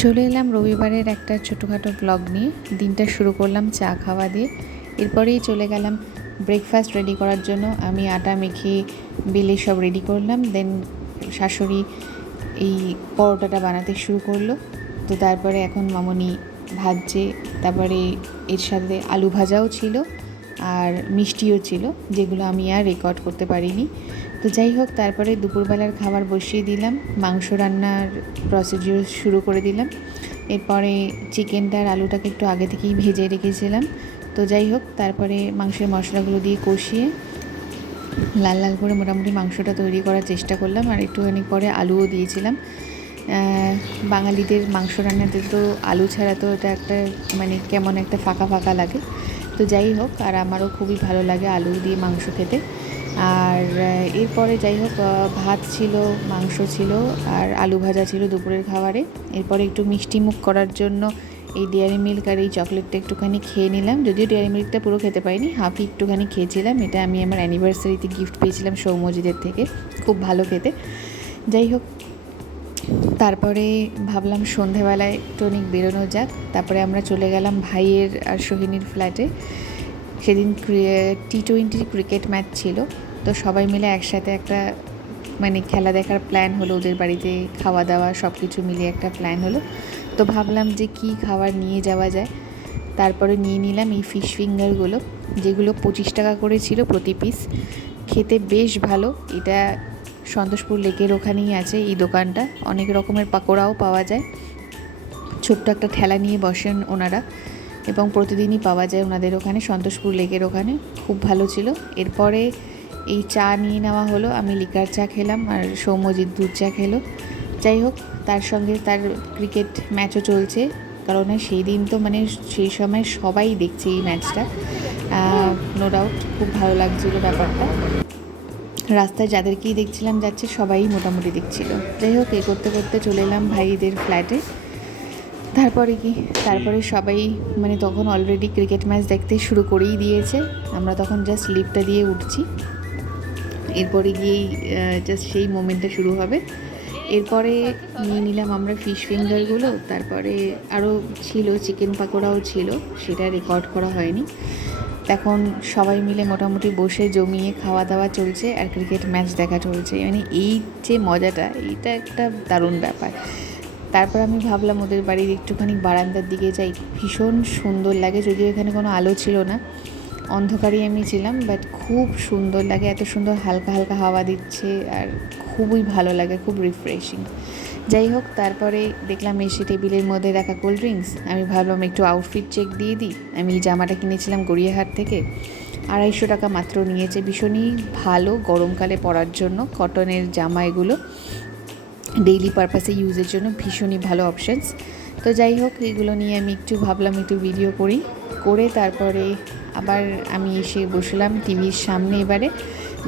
চলে এলাম রবিবারের একটা ছোটোখাটো ব্লগ নিয়ে। দিনটা শুরু করলাম চা খাওয়া দিয়ে। এরপরেই চলে গেলাম ব্রেকফাস্ট রেডি করার জন্য। আমি আটা মেখে বেলে সব রেডি করলাম। দেন শাশুড়ি এই পরোটাটা বানাতে শুরু করলো। তো তারপরে এখন মামনি ভাজছে, তারপরে এর সাথে আলু ভাজাও ছিল আর মিষ্টিও ছিল, যেগুলো আমি আর রেকর্ড করতে পারিনি। তো যাই হোক, তারপরে দুপুরবেলার খাবার বসিয়ে দিলাম, মাংস রান্নার প্রসিডিউর শুরু করে দিলাম। এরপরে চিকেনটা আর আলুটাকে একটু আগে থেকেই ভেজে রেখেছিলাম। তো যাই হোক, তারপরে মাংসের মশলাগুলো দিয়ে কষিয়ে লাল লাল করে মোটামুটি মাংসটা তৈরি করার চেষ্টা করলাম। আর একটুখানি পরে আলুও দিয়েছিলাম। বাঙালিদের মাংস রান্নাতে তো আলু ছাড়া তো এটা একটা মানে কেমন একটা ফাঁকা ফাঁকা লাগে। তো যাই হোক, আর আমারও খুবই ভালো লাগে আলু দিয়ে মাংস খেতে। আর এরপরে যাই হোক, ভাত ছিল, মাংস ছিল আর আলু ভাজা ছিল দুপুরের খাবারে। এরপরে একটু মিষ্টি মুখ করার জন্য এই ডেয়ারি মিল্ক আর এই চকলেটটা একটুখানি খেয়ে নিলাম। যদিও ডেয়ারি মিল্কটা পুরো খেতে পারিনি, হাফই একটুখানি খেয়েছিলাম। এটা আমি আমার অ্যানিভার্সারিতে গিফট পেয়েছিলাম সৌম্যজিদের থেকে, খুব ভালো খেতে। যাই হোক, তারপরে ভাবলাম সন্ধেবেলায় টনিক বেরোনো যাক। তারপরে আমরা চলে গেলাম ভাইয়ের আর সোহিনীর ফ্ল্যাটে। সেদিন T20 ক্রিকেট ম্যাচ ছিল। তো সবাই মিলে একসাথে একটা মানে খেলা দেখার প্ল্যান হলো। ওদের বাড়িতে খাওয়া দাওয়া সব কিছু মিলিয়ে একটা প্ল্যান হলো। তো ভাবলাম যে কী খাবার নিয়ে যাওয়া যায়। তারপরে নিয়ে নিলাম এই ফিশ ফিঙ্গারগুলো, যেগুলো 25 টাকা করে ছিল প্রতি পিস। খেতে বেশ ভালো। এটা সন্তোষপুর লেকের ওখানেই আছে এই দোকানটা। অনেক রকমের পাকোড়াও পাওয়া যায়। ছোট্ট একটা ঠেলা নিয়ে বসেন ওনারা, এবং প্রতিদিনই পাওয়া যায় ওনাদের ওখানে, সন্তোষপুর লেকের ওখানে। খুব ভালো ছিল। এরপরে এই চা নিয়ে নেওয়া হলো। আমি লিকার চা খেলাম আর সৌম্যজিৎ দুধ চা খেলো। যাই হোক, তার সঙ্গে তার ক্রিকেট ম্যাচও চলছে, কারণ সেই দিন তো মানে সেই সময় সবাই দেখছে এই ম্যাচটা। নো ডাউট খুব ভালো লাগছিলো ব্যাপারটা। রাস্তায় যাদেরকেই দেখছিলাম যাচ্ছে, সবাই মোটামুটি দেখছিল। যাই হোক, করতে করতে চলে এলাম ভাইদের ফ্ল্যাটে। তারপরে সবাই মানে তখন অলরেডি ক্রিকেট ম্যাচ দেখতে শুরু করেই দিয়েছে। আমরা তখন জাস্ট লিফটটা দিয়ে উঠছি। এরপরে গিয়েই জাস্ট সেই মোমেন্টটা শুরু হবে। এরপরে নিয়ে নিলাম আমরা ফিশ ফিঙ্গারগুলো। তারপরে আরও ছিল, চিকেন পাকোড়াও ছিল, সেটা রেকর্ড করা হয়নি। এখন সবাই মিলে মোটামুটি বসে জমিয়ে খাওয়া দাওয়া চলছে আর ক্রিকেট ম্যাচ দেখা চলছে। মানে এই যে মজাটা, এইটা একটা দারুণ ব্যাপার। তারপর আমি ভাবলাম ওদের বাড়ির একটুখানি বারান্দার দিকে যাই। ভীষণ সুন্দর লাগে, যদিও এখানে কোনো আলো ছিল না, অন্ধকারেই আমি ছিলাম, বাট খুব সুন্দর লাগে। এত সুন্দর হালকা হালকা হাওয়া দিচ্ছে আর খুবই ভালো লাগে, খুব রিফ্রেশিং। যাই হোক, তারপরে দেখলাম এসে টেবিলের মধ্যে রাখা কোল্ড ড্রিঙ্কস। আমি ভাবলাম একটু আউটফিট চেক দিয়ে দিই। আমি এই জামাটা কিনেছিলাম গড়িয়াহাট থেকে, 250 টাকা মাত্র নিয়েছে। ভীষণই ভালো গরমকালে পরার জন্য, কটনের জামা এগুলো, ডেইলি পারপাসে ইউজের জন্য ভীষণই ভালো অপশানস। তো যাই হোক, এগুলো নিয়ে আমি একটু ভাবলাম একটু ভিডিও করে তারপরে আবার আমি এসে বসলাম টিভির সামনে। এবারে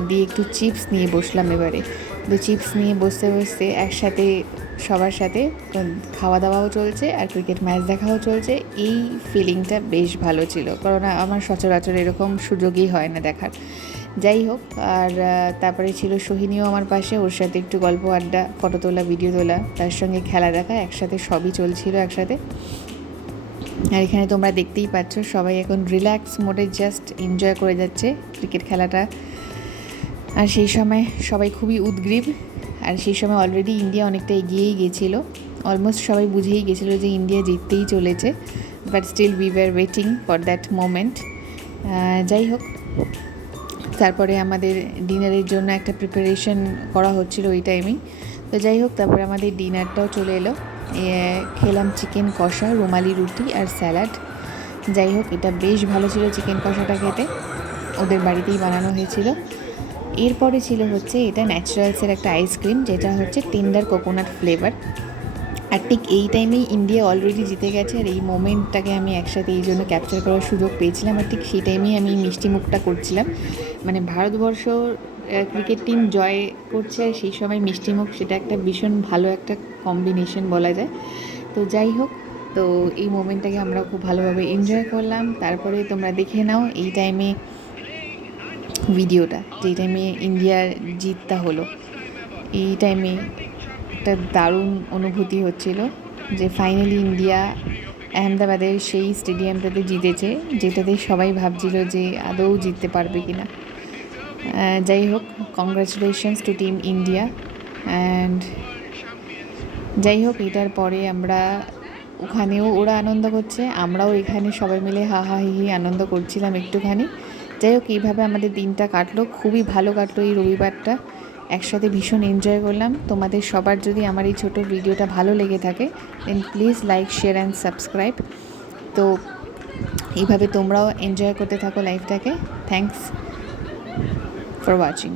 দিয়ে একটু চিপস নিয়ে বসলাম। এবারে তো চিপস নিয়ে বসতে বসতে একসাথে সবার সাথে খাওয়া দাওয়াও চলছে আর ক্রিকেট ম্যাচ দেখাও চলছে। এই ফিলিংটা বেশ ভালো ছিল, কারণ আমার সচরাচর এরকম সুযোগই হয় না দেখার। যাই হোক, আর তারপরে ছিল সোহিনীও আমার পাশে, ওর সাথে একটু গল্প আড্ডা, ফটো তোলা, ভিডিও তোলা, তার সঙ্গে খেলা দেখা, একসাথে সবই চলছিল একসাথে। আর এখানে তোমরা দেখতেই পাচ্ছ সবাই এখন রিল্যাক্স মোডে জাস্ট এনজয় করে যাচ্ছে ক্রিকেট খেলাটা। আর সেই সময় সবাই খুবই উদগ্রীব। আর সেই সময় অলরেডি ইন্ডিয়া অনেকটা এগিয়েই গেছিলো, অলমোস্ট সবাই বুঝেই গেছিলো যে ইন্ডিয়া জিততেই চলেছে, but still we were waiting for that moment. যাই হোক, তারপরে আমাদের ডিনারের জন্য একটা প্রিপারেশন করা হচ্ছিলো ওই টাইমেই। তো যাই হোক, তারপরে আমাদের ডিনারটাও চলে এলো। খেলাম চিকেন কষা, রুমালি রুটি আর স্যালাড। যাই হোক, এটা বেশ ভালো ছিল চিকেন কষাটা খেতে, ওদের বাড়িতেই বানানো হয়েছিল। এরপরে ছিল হচ্ছে এটা ন্যাচারালসের একটা আইসক্রিম, যেটা হচ্ছে টেন্ডার কোকোনাট ফ্লেভার। আর ঠিক এই টাইমেই ইন্ডিয়া অলরেডি জিতে গেছে, আর এই মোমেন্টটাকে আমি একসাথে এই জন্য ক্যাপচার করার সুযোগ পেয়েছিলাম। আর ঠিক সেই টাইমেই আমি মিষ্টি মুখটা করছিলাম, মানে ভারতবর্ষ ক্রিকেট টিম জয় করছে আর সেই সময় মিষ্টি মুখ, সেটা একটা ভীষণ ভালো একটা কম্বিনেশন বলা যায়। তো যাই হোক, তো এই মোমেন্টটাকে আমরা খুব ভালোভাবে এনজয় করলাম। তারপরে তোমরা দেখে নাও এই টাইমে ভিডিওটা, যেই টাইমে ইন্ডিয়ার জিতটা হলো, এই টাইমে একটা দারুণ অনুভূতি হচ্ছিল। যে ফাইনালি ইন্ডিয়া আহমেদাবাদের সেই স্টেডিয়ামটাতে জিতেছে, যেটাতে সবাই ভাবছিল যে আদৌ জিততে পারবে কি না। যাই হোক, congratulations to team India. And যাই হোক, এটার পরে আমরা ওখানেও ওরা আনন্দ করছে, আমরাও এখানে সবাই মিলে হা হা হি হি আনন্দ করছিলাম একটুখানি। যাই হোক, এইভাবে আমাদের দিনটা কাটলো, খুবই ভালো কাটলো এই রবিবারটা, একসাথে ভীষণ এনজয় করলাম। তোমাদের সবার যদি আমার এই ছোটো ভিডিওটা ভালো লেগে থাকে then please like, share and subscribe. তো এইভাবে তোমরাও এনজয় করতে থাকো লাইফটাকে। Thanks for watching.